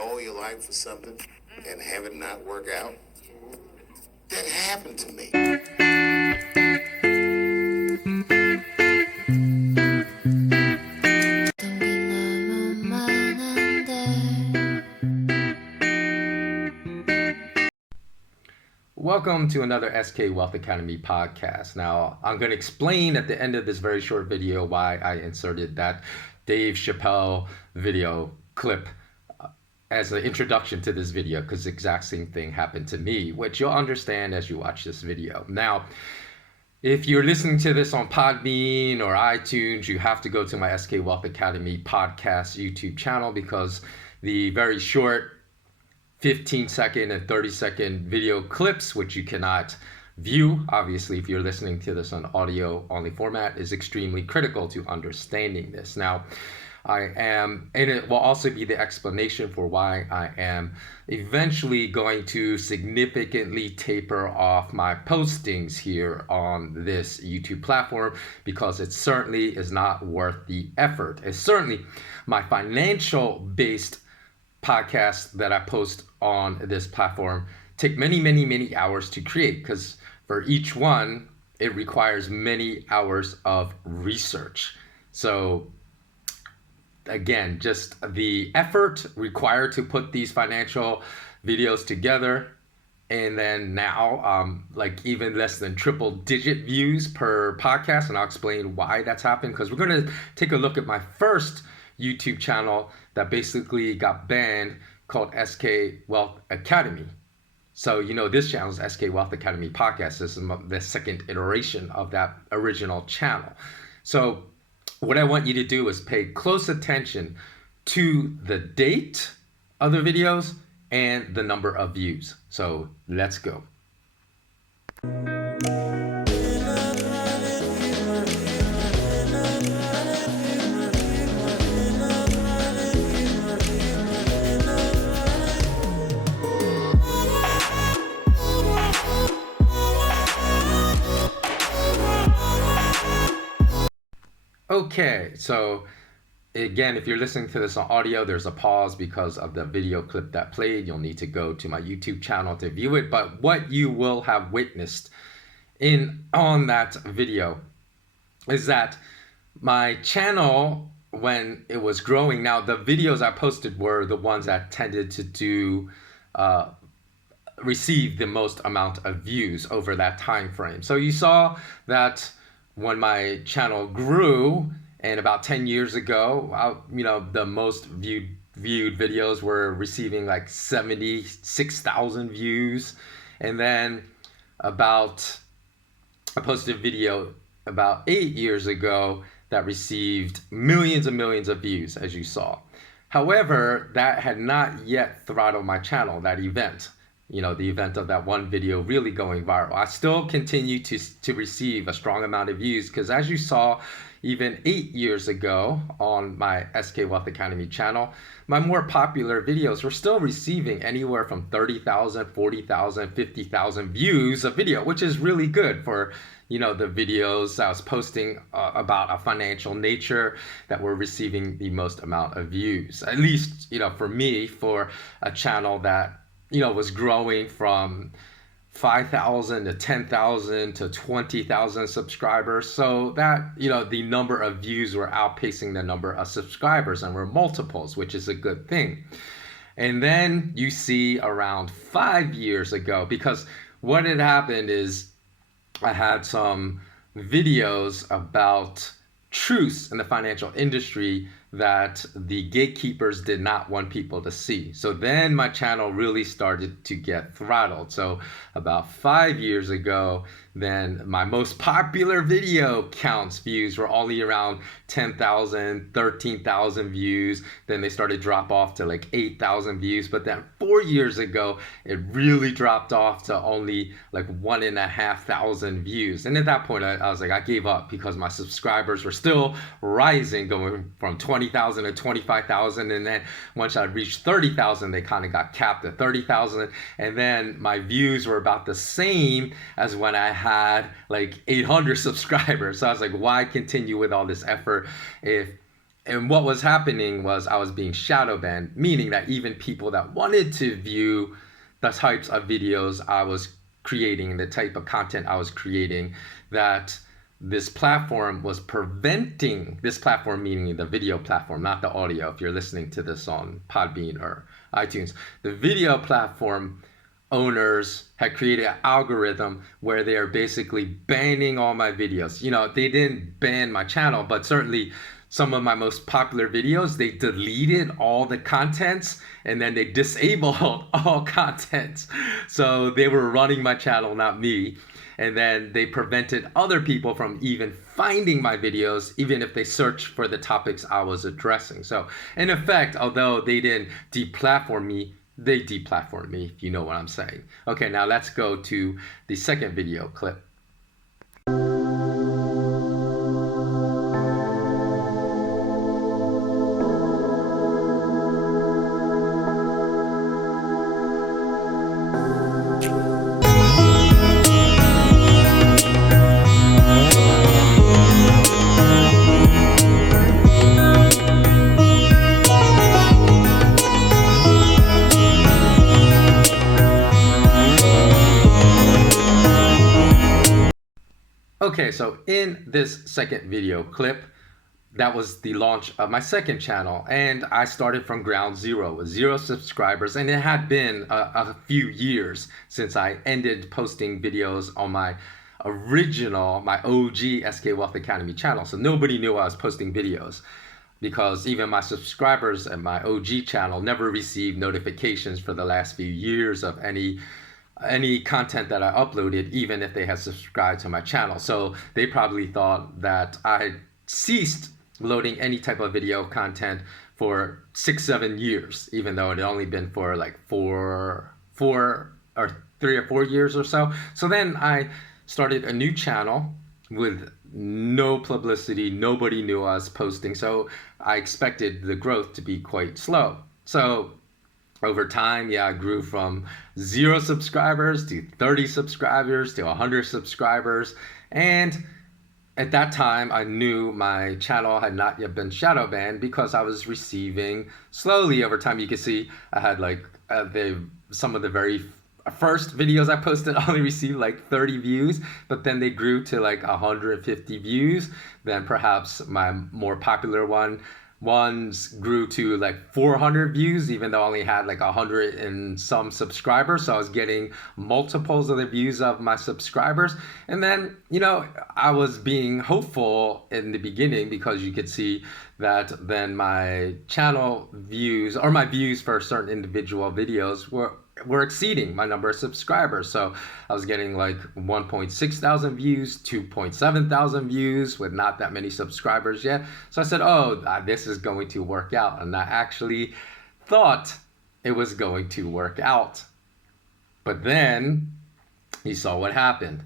all your life for something and have it not work out? That happened to me. Welcome to another SK Wealth Academy podcast. Now, I'm going to explain at the end of this very short video why I inserted that Dave Chappelle video clip as an introduction to this video, because the exact same thing happened to me, which you'll understand as you watch this video. Now, if you're listening to this on Podbean or iTunes, you have to go to my SK Wealth Academy podcast YouTube channel, because the very short 15-second and 30-second video clips, which you cannot view, obviously, if you're listening to this on audio-only format, is extremely critical to understanding this. Now, and it will also be the explanation for why I am eventually going to significantly taper off my postings here on this YouTube platform, because it certainly is not worth the effort. It's certainly my financial-based podcasts that I post on this platform take many hours to create, because for each one, it requires many hours of research. So again, just the effort required to put these financial videos together, and then now like even less than triple digit views per podcast, and I'll explain why that's happened, because we're going to take a look at my first YouTube channel that basically got banned, called SK Wealth Academy. So, you know, this channel is SK Wealth Academy Podcast. This is the second iteration of that original channel. So what I want you to do is pay close attention to the date of the videos and the number of views. So let's go. Okay, so again, if you're listening to this on audio, there's a pause because of the video clip that played. You'll need to go to my YouTube channel to view it. But what you will have witnessed on that video is that my channel, when it was growing, now the videos I posted were the ones that tended to receive the most amount of views over that time frame. So you saw that when my channel grew, and about 10 years ago, the most viewed videos were receiving like 76,000 views. And then I posted a video about 8 years ago that received millions and millions of views, as you saw. However, that had not yet throttled my channel, that event. You know, the event of that one video really going viral. I still continue to receive a strong amount of views, because as you saw, even 8 years ago on my SK Wealth Academy channel, my more popular videos were still receiving anywhere from 30,000, 40,000, 50,000 views a video, which is really good for, you know, the videos I was posting about a financial nature that were receiving the most amount of views. At least, you know, for me, for a channel that, you know, was growing from 5,000 to 10,000 to 20,000 subscribers. So that, you know, the number of views were outpacing the number of subscribers, and were multiples, which is a good thing. And then you see around 5 years ago, because what had happened is I had some videos about truths in the financial industry that the gatekeepers did not want people to see. So then my channel really started to get throttled. So about 5 years ago, then my most popular video counts views were only around 10,000, 13,000 views. Then they started to drop off to like 8,000 views. But then 4 years ago, it really dropped off to only like 1,500 views. And at that point, I was like, I gave up, because my subscribers were still rising, going from 20,000 to 25,000. And then once I reached 30,000, they kind of got capped at 30,000. And then my views were about the same as when I had like 800 subscribers. So I was like, why continue with all this effort if And what was happening was I was being shadow banned, meaning that even people that wanted to view the types of videos I was creating, the type of content I was creating, that this platform was preventing, this platform meaning the video platform, not the audio, if you're listening to this on Podbean or iTunes, the video platform owners had created an algorithm where they are basically banning all my videos. You know, they didn't ban my channel, but certainly some of my most popular videos, they deleted all the contents and then they disabled all contents. So they were running my channel, not me. And then they prevented other people from even finding my videos, even if they searched for the topics I was addressing. So in effect, although they didn't deplatform me, they deplatformed me, if you know what I'm saying. Okay, now let's go to the second video clip. Okay, so in this second video clip, that was the launch of my second channel, and I started from ground zero with 0 subscribers, and it had been a few years since I ended posting videos on my original, my OG SK Wealth Academy channel. So nobody knew I was posting videos because even my subscribers at my OG channel never received notifications for the last few years of any content that I uploaded, even if they had subscribed to my channel. So they probably thought that I ceased loading any type of video content for 6-7 years, even though it had only been for like 3 or 4 years or so. So then I started a new channel with no publicity. Nobody knew I was posting. So I expected the growth to be quite slow. So over time, I grew from 0 subscribers to 30 subscribers to 100 subscribers. And at that time, I knew my channel had not yet been shadow banned because I was receiving slowly over time. You can see I had like some of the very first videos I posted only received like 30 views, but then they grew to like 150 views. Then perhaps my more popular ones grew to like 400 views, even though I only had like 100 and some subscribers. So I was getting multiples of the views of my subscribers. And then, I was being hopeful in the beginning because you could see that then my channel views or my views for certain individual videos were exceeding my number of subscribers. So I was getting like 1.6 thousand views, 2.7 thousand views with not that many subscribers yet. So I said, this is going to work out. And I actually thought it was going to work out. But then you saw what happened.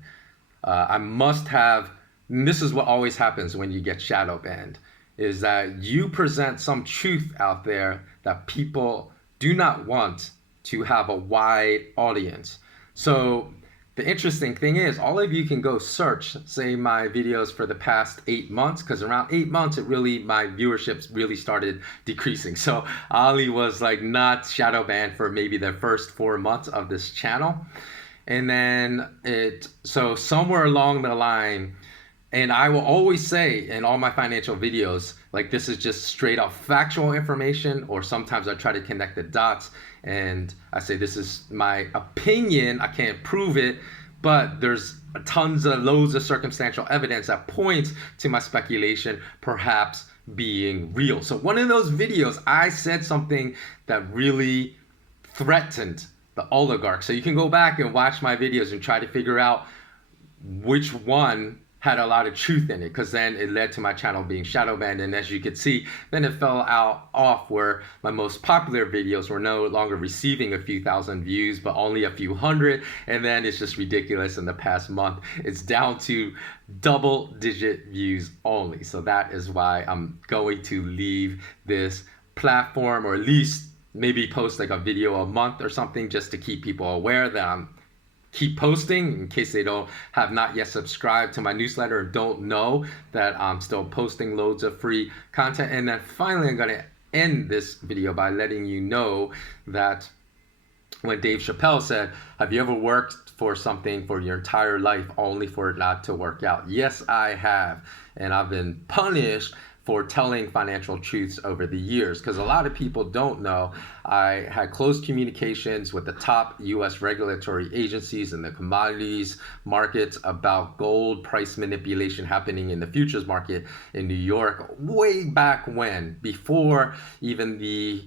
I must have, and this is what always happens when you get shadow banned, is that you present some truth out there that people do not want to have a wide audience. So the interesting thing is, all of you can go search, say, my videos for the past 8 months, because around 8 months, my viewership really started decreasing. So I only was like not shadow banned for maybe the first 4 months of this channel. And then so somewhere along the line, and I will always say in all my financial videos, like this is just straight up factual information, or sometimes I try to connect the dots and I say this is my opinion, I can't prove it, but there's loads of circumstantial evidence that points to my speculation perhaps being real. So one of those videos, I said something that really threatened the oligarchs. So you can go back and watch my videos and try to figure out which one had a lot of truth in it, because then it led to my channel being shadow banned. And as you could see, then it fell off where my most popular videos were no longer receiving a few thousand views, but only a few hundred. And then it's just ridiculous. In the past month, it's down to double-digit views only. So that is why I'm going to leave this platform, or at least maybe post like a video a month or something, just to keep people aware that I'm keep posting in case they have not yet subscribed to my newsletter and don't know that I'm still posting loads of free content. And then finally, I'm going to end this video by letting you know that when Dave Chappelle said, have you ever worked for something for your entire life only for it not to work out? Yes, I have. And I've been punished for telling financial truths over the years, because a lot of people don't know I had close communications with the top US regulatory agencies in the commodities markets about gold price manipulation happening in the futures market in New York way back when, before even the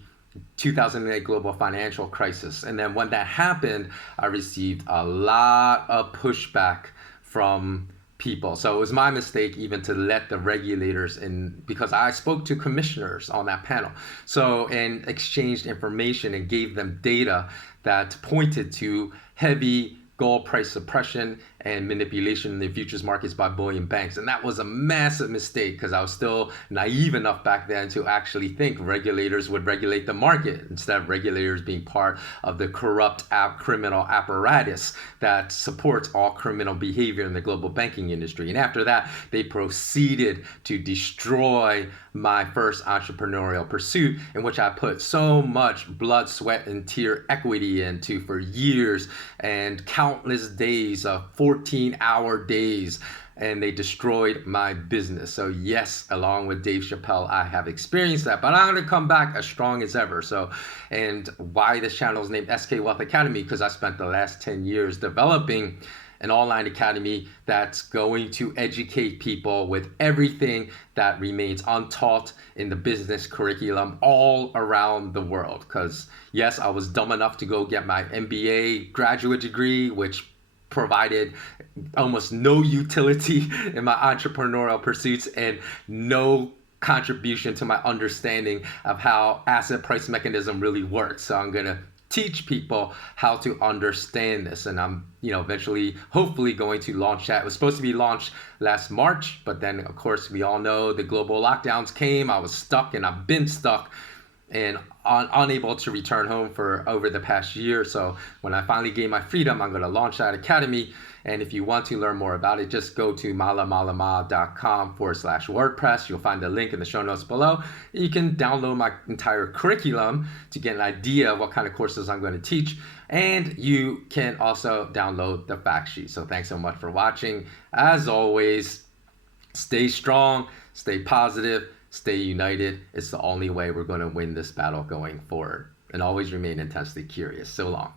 2008 global financial crisis. And then when that happened, I received a lot of pushback from people. So it was my mistake even to let the regulators in, because I spoke to commissioners on that panel. So, and exchanged information and gave them data that pointed to heavy gold price suppression and manipulation in the futures markets by bullion banks. And that was a massive mistake, because I was still naive enough back then to actually think regulators would regulate the market, instead of regulators being part of the corrupt criminal apparatus that supports all criminal behavior in the global banking industry. And after that, they proceeded to destroy my first entrepreneurial pursuit, in which I put so much blood, sweat, and tear equity into for years and countless days of 14-hour days, and they destroyed my business. So yes, along with Dave Chappelle, I have experienced that, but I'm going to come back as strong as ever. So, and why this channel is named SK Wealth Academy, because I spent the last 10 years developing an online academy that's going to educate people with everything that remains untaught in the business curriculum all around the world. Because yes, I was dumb enough to go get my MBA graduate degree, which provided almost no utility in my entrepreneurial pursuits and no contribution to my understanding of how asset price mechanism really works. So I'm gonna teach people how to understand this, and I'm eventually hopefully going to launch that. It was supposed to be launched last March, but then of course we all know the global lockdowns came. I was stuck, and I've been stuck and unable to return home for over the past year. So when I finally gain my freedom, I'm going to launch that academy. And if you want to learn more about it, just go to malamalama.com/WordPress. You'll find the link in the show notes below. You can download my entire curriculum to get an idea of what kind of courses I'm going to teach. And you can also download the fact sheet. So thanks so much for watching. As always, stay strong, stay positive, stay united. It's the only way we're going to win this battle going forward. And always remain intensely curious. So long.